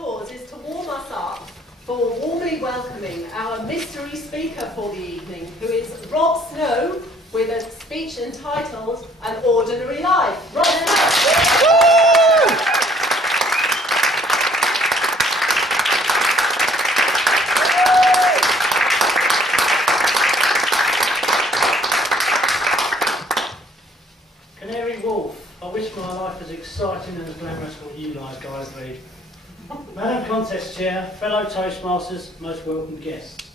applause is to warm us up for warmly welcoming our mystery speaker for the evening, who is Rob Snow, with a speech entitled An Ordinary Life. Rob Snow! I wish my life was exciting and as glamorous as what you guys lead. Madam Contest Chair, fellow Toastmasters, most welcome guests.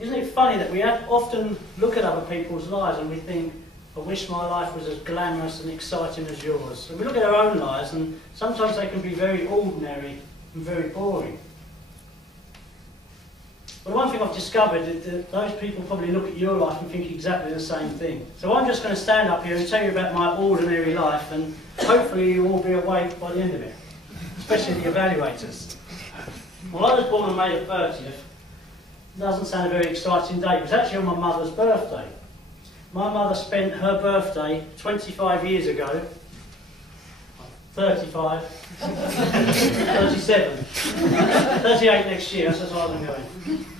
Isn't it funny that we often look at other people's lives and we think, I wish my life was as glamorous and exciting as yours. And we look at our own lives and sometimes they can be very ordinary and very boring. But one thing I've discovered is that those people probably look at your life and think exactly the same thing. So I'm just going to stand up here and tell you about my ordinary life, and hopefully you'll all be awake by the end of it, especially the evaluators. Well, I was born on May the 30th. Doesn't sound a very exciting day. It was actually on my mother's birthday. My mother spent her birthday 25 years ago, 35, 37, 38 next year, that's as far as I'm going.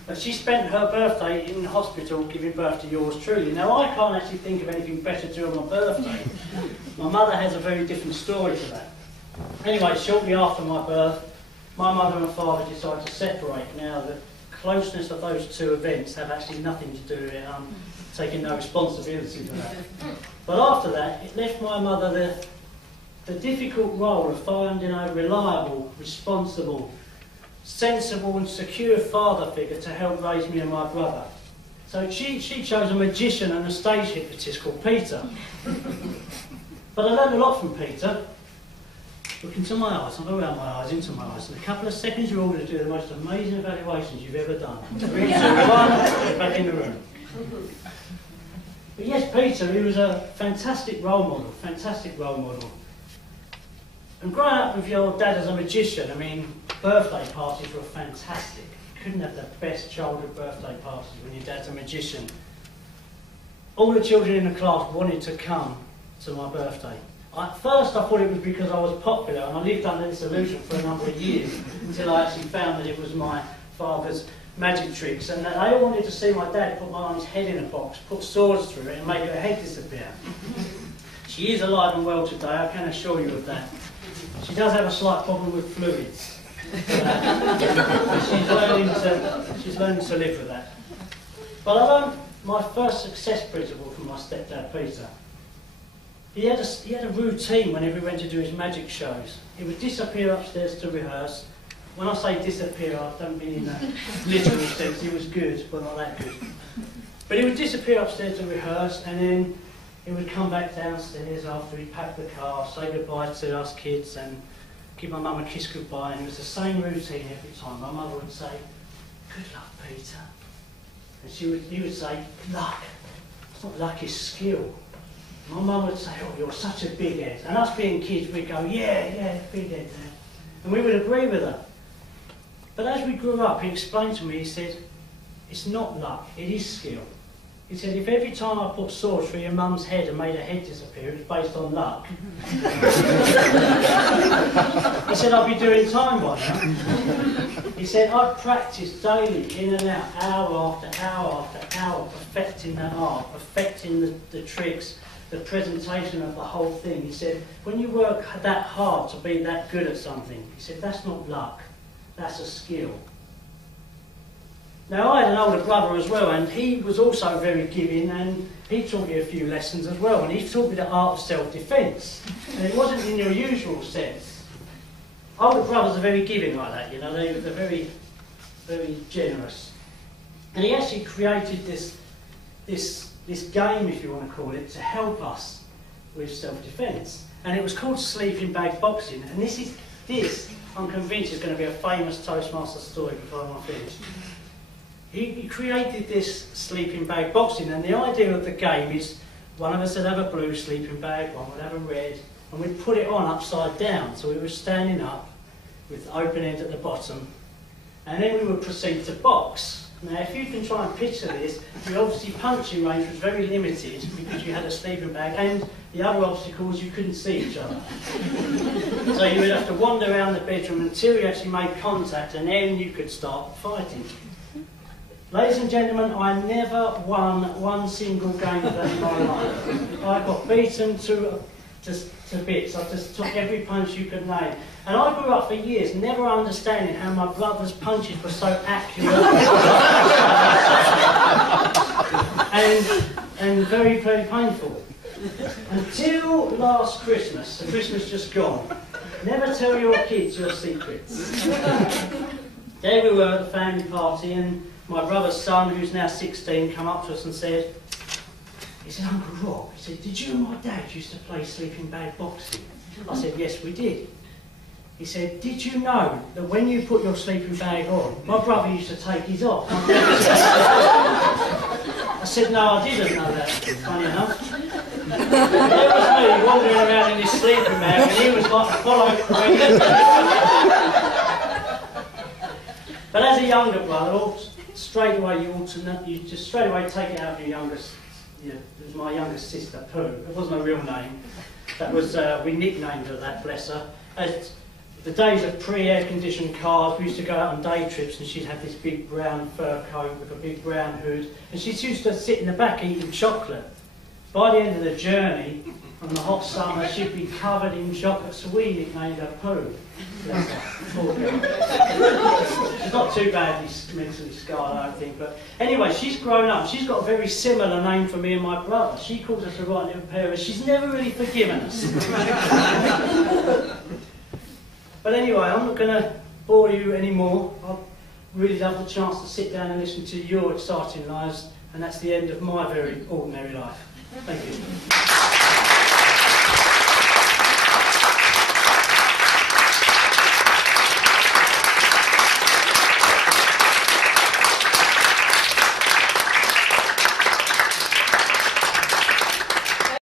But she spent her birthday in hospital giving birth to yours truly. Now, I can't actually think of anything better to do on my birthday. My mother has a very different story to that. Anyway, shortly after my birth, my mother and father decided to separate. Now, the closeness of those two events have actually nothing to do with it. I'm taking no responsibility for that. But after that, it left my mother the difficult role of finding a reliable, responsible, sensible and secure father figure to help raise me and my brother. So she chose a magician and a stage hypnotist called Peter. But I learned a lot from Peter. Look into my eyes, not around my eyes, into my eyes. In a couple of seconds you're all going to do the most amazing evaluations you've ever done. 3, 2, 1, back in the room. But yes, Peter, he was a fantastic role model, fantastic role model. And growing up with your dad as a magician, I mean, birthday parties were fantastic. You couldn't have the best childhood birthday parties when your dad's a magician. All the children in the class wanted to come to my birthday. At first I thought it was because I was popular, and I lived under this illusion for a number of years until I actually found that it was my father's magic tricks, and that they all wanted to see my dad put my mum's head in a box, put swords through it and make her head disappear. She is alive and well today, I can assure you of that. She does have a slight problem with fluids. She's learning to live with that. But I learned my first success principle from my stepdad Peter. He had a routine whenever he went to do his magic shows. He would disappear upstairs to rehearse. When I say disappear, I don't mean in that literal sense. He was good, but not that good. But he would disappear upstairs to rehearse, and then he would come back downstairs after he packed the car, say goodbye to us kids and give my mum a kiss goodbye, and it was the same routine every time. My mother would say, "Good luck, Peter." And he would say, "Luck. It's not luck, it's skill." My mum would say, "Oh, you're such a big head." And us being kids, we'd go, yeah, big head there. And we would agree with her. But as we grew up, he explained to me, he said, "It's not luck, it is skill." He said, "If every time I put swords through your mum's head and made her head disappear, it was based on luck." He said, "I'd be doing time by now." He said, "I'd practice daily, in and out, hour after hour after hour, perfecting that art, perfecting the tricks, the presentation of the whole thing." He said, "When you work that hard to be that good at something," he said, "that's not luck, that's a skill." Now, I had an older brother as well, and he was also very giving, and he taught me a few lessons as well, and he taught me the art of self-defence. And it wasn't in your usual sense. Older brothers are very giving like that, you know, they're very, very generous. And he actually created this game, if you want to call it, to help us with self-defence. And it was called sleeping bag boxing, and this, I'm convinced, is going to be a famous Toastmaster story before I'm finished. He created this sleeping bag boxing, and the idea of the game is one of us would have a blue sleeping bag, one would have a red, and we'd put it on upside down, so we were standing up with the open end at the bottom, and then we would proceed to box. Now, if you can try and picture this, your obviously punching range was very limited because you had a sleeping bag, and the other obstacle was you couldn't see each other. So you would have to wander around the bedroom until you actually made contact, and then you could start fighting. Ladies and gentlemen, I never won one single game of that in my life. I got beaten to bits. I just took every punch you could name. And I grew up for years never understanding how my brother's punches were so accurate and very, very painful. Until last Christmas, the Christmas just gone. Never tell your kids your secrets. There we were at the family party, and my brother's son, who's now 16, came up to us and said, he said, "Uncle Rob," he said, "did you and my dad used to play sleeping bag boxing?" I said, "Yes, we did." He said, "Did you know that when you put your sleeping bag on, my brother used to take his off?" I said, "No, I didn't know that," funny enough. There was me wandering around in his sleeping bag, and he was like Apollo. But as a younger brother, straight away you just straight away take it out of your youngest. It was my youngest sister, Pooh. It wasn't a real name. That was we nicknamed her that, bless her. As the days of pre-air-conditioned cars, we used to go out on day trips, and she'd have this big brown fur coat with a big brown hood, and she used to sit in the back eating chocolate. By the end of the journey, on the hot summer, she'd be covered in chocolate, so we nicknamed her Pooh. Bless her. Poor girl. She's not too badly mentally scarred, I don't think, but anyway, she's grown up. She's got a very similar name for me and my brother. She calls us a right little pair, and she's never really forgiven us. But anyway, I'm not going to bore you anymore. I'd really love the chance to sit down and listen to your exciting lives, and that's the end of my very ordinary life. Thank you.